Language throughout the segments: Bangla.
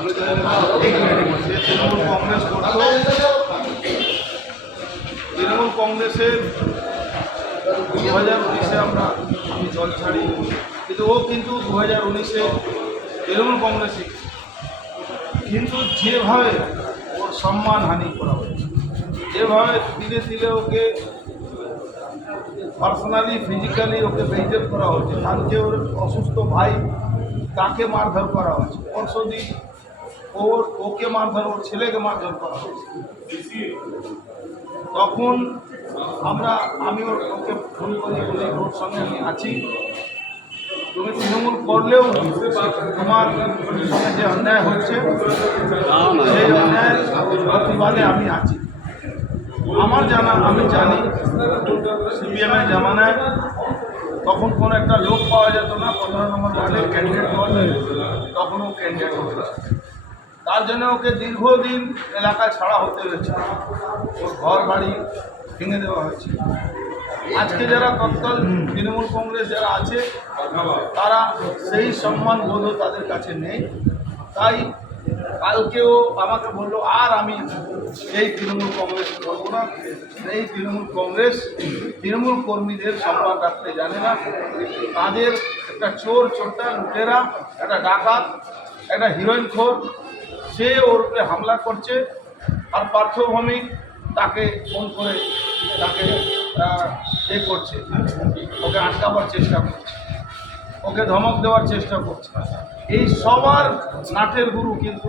তৃণমূল কংগ্রেস তৃণমূল কংগ্রেসের দু হাজার উনিশে আমরা আমি জল ছাড়ি। কিন্তু ও কিন্তু দু হাজার উনিশে তৃণমূল কংগ্রেসে কিন্তু যেভাবে ওর সম্মান হানি করা হয়েছে, যেভাবে দিলে দিলে ওকে পার্সোনালি ফিজিক্যালি ওকে মেনটেন করা হচ্ছে যে ওর অসুস্থ ভাই, তাকে মারধর করা হয়েছে পরশুদিন ওর, ওকে মারধর, ওর ছেলেকে মারধর করা হয়েছে। তখন আমরা, আমি ওর, ওকে ফোন করি বলি, ওর সঙ্গে আমি আছি। তুমি তৃণমূল করলেও তোমার যে অন্যায় হচ্ছে, সেই অন্যায়ের প্রতিবাদে আমি আছি। আমার জানা, আমি জানি, সিপিএমের জামানায় তখন কোনো একটা লোক পাওয়া যেত না, পনেরো নম্বর ওয়ার্ডে ক্যান্ডিডেট করলে তখন ও ক্যান্ডিডেট হতো। তার জন্য ওকে দীর্ঘদিন এলাকায় ছাড়া হতে হয়েছে। ওর ঘর বাড়ি ভেঙে দেওয়া হয়েছে। আজকে যারা তৎকাল তৃণমূল কংগ্রেস যারা আছে, তারা সেই সম্মান বোধ তাদের কাছে নেই। তাই কালকেও আমাকে বলল, আর আমি এই তৃণমূল কংগ্রেস করব না। এই তৃণমূল কংগ্রেস তৃণমূল কর্মীদের সম্মান রাখতে জানে না। তাদের একটা চোর চোরটা লুটেরা, একটা ডাকাত, একটা হিরোইন খোর সে ওর উপরে হামলা করছে আর পার্থভূমিক তাকে ফোন করে তাকে এ করছে। ওকে আটকাবার চেষ্টা করছে। ওকে ধমক দেওয়ার চেষ্টা করছে। এই সবার নাটের গুরু কিন্তু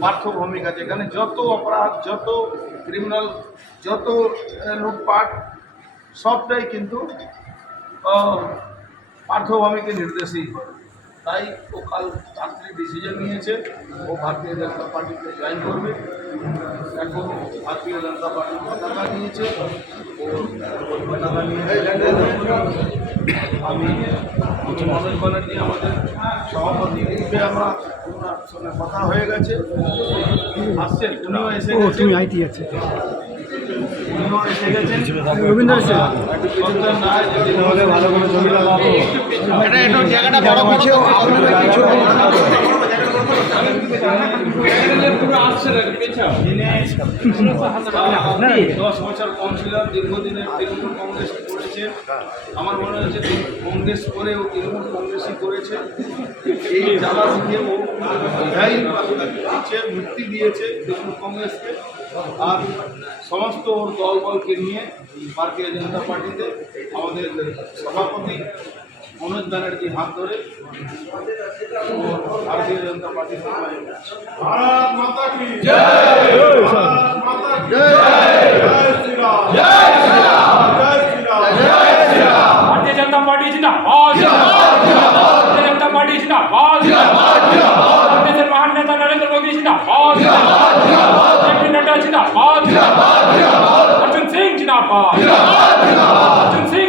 পার্থ ভূমিকা যেখানে যত অপরাধ যত ক্রিমিনাল যত লুটপাট সবটাই কিন্তু আহ, পার্থ ভূমিকে নির্দেশই হয়। তাই ও কাল রাত্রি ডিসিশন নিয়েছে। ও ভারতীয় জনতা পার্টিতে জয়েন করবে। এখন ভারতীয় জনতা পার্টির পতাকা নিয়েছে। ও পতাকা নিয়ে আমি মনোজ ব্যানার্জি আমাদের সভাপতি। রূপে আমরা ওনার সঙ্গে কথা হয়ে গেছে। আসছেন উনিও এসে তুমি আইটি আছে এসে গেছেন রবীন্দ্র দশ বছর কাউন্সিলর দীর্ঘদিনের তৃণমূল কংগ্রেস করেছে আমার মনে হচ্ছে কংগ্রেস করে ও তৃণমূল কংগ্রেসই করেছে এই জ্বালা দিয়ে ও মুক্তি দিয়েছে তৃণমূল কংগ্রেসকে। আর সমস্ত ওর দলবলকে নিয়ে ভারতীয় জনতা পার্টিতে আমাদের সভাপতি মনোজ ব্যানার্জি হাত ধরে ভারতীয় জনতা পার্টি ভারত মাতা কি জয়। ভারত মাতা কি জয়। জয় শ্রীরাম জয় শ্রীরাম। জয় শ্রীরাম। জয় ভারতীয় জনতা পার্টি জিন্দাবাদ। জিন্দাবাদ ভারতীয় জনতা পার্টি মহান নেতা নরেন্দ্র মোদী জিন্দাবাদ জিন্দাবাদ। नड्डा जिंदाबाद अर्जुन सिंह जिंदाबाद अर्जुन सिंह